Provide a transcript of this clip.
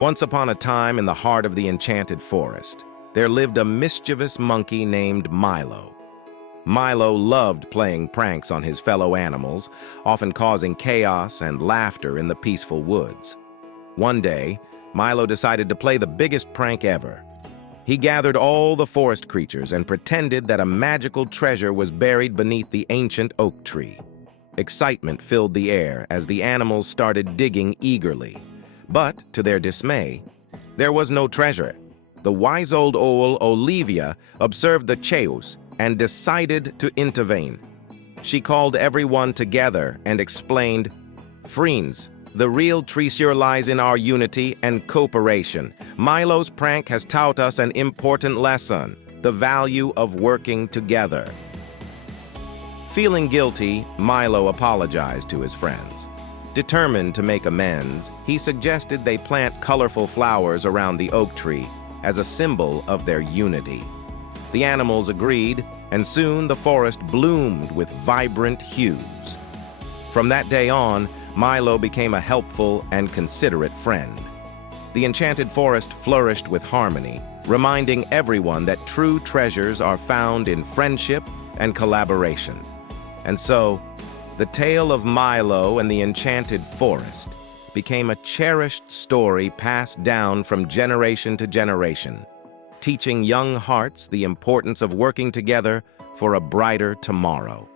Once upon a time in the heart of the Enchanted Forest, there lived a mischievous monkey named Milo. Milo loved playing pranks on his fellow animals, often causing chaos and laughter in the peaceful woods. One day, Milo decided to play the biggest prank ever. He gathered all the forest creatures and pretended that a magical treasure was buried beneath the ancient oak tree. Excitement filled the air as the animals started digging eagerly. But, to their dismay, there was no treasure. The wise old owl Olivia observed the chaos and decided to intervene. She called everyone together and explained, "Friends, the real treasure lies in our unity and cooperation. Milo's prank has taught us an important lesson, the value of working together." Feeling guilty, Milo apologized to his friends. Determined to make amends, he suggested they plant colorful flowers around the oak tree as a symbol of their unity. The animals agreed, and soon the forest bloomed with vibrant hues. From that day on, Milo became a helpful and considerate friend. The Enchanted Forest flourished with harmony, reminding everyone that true treasures are found in friendship and collaboration. And so, the tale of Milo and the Enchanted Forest became a cherished story passed down from generation to generation, teaching young hearts the importance of working together for a brighter tomorrow.